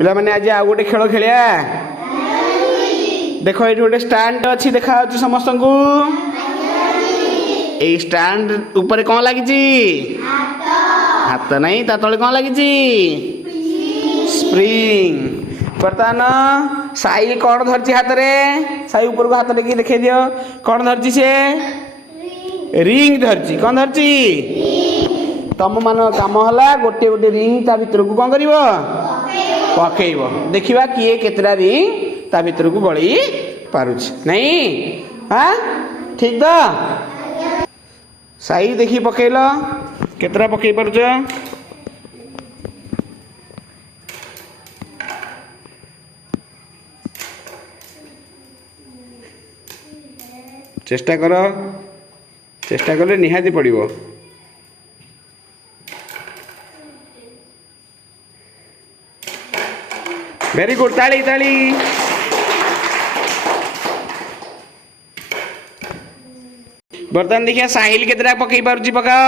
पिला माने आज आ गोटे खेल खेलिया देखो ये गोटे स्टैंड अच्छी देखा समस्त को ए स्टैंड ऊपर कौन लगी हाथ नहीं ता तले कौन लगी स्प्रिंग बर्तमान साई कौन धरती हाथ रे साई ऊपर को हाथ लेके देखे दियो कौन धरती से रिंग धरती कौन धरती तुम मान काम है गोटे गोटे रिंग ता भीतर को कौन करिवो पकेइबो देखिबा किए केतरा रिंग ता भीतर को गली पारुछ नहीं हां ठीक दा साई देखी पकेइलो केतरा पकेइ पारुछ चेष्टा कले निहाती पड़िबो वेरी गुड ताली ताली बर्तमान देखिए साहिल केतरा पकई पारुची पका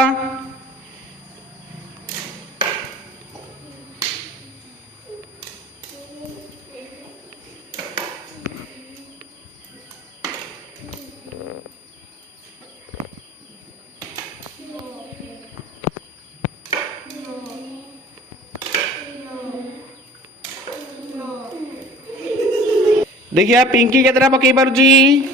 देखिए पिंकी केतरा पकई पारुची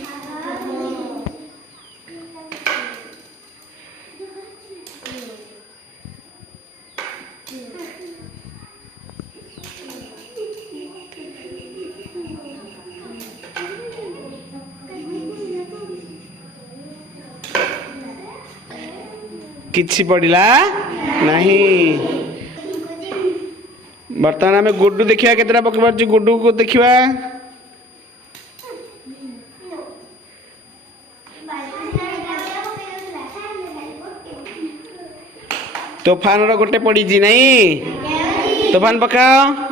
किछि पड़िला नहीं बर्तमान आम गुड्डू देखिया केतरा पकई पारुची गुड्डू को देखिया तूफान रो गोटे पड़ी नहीं तूफान पकाओ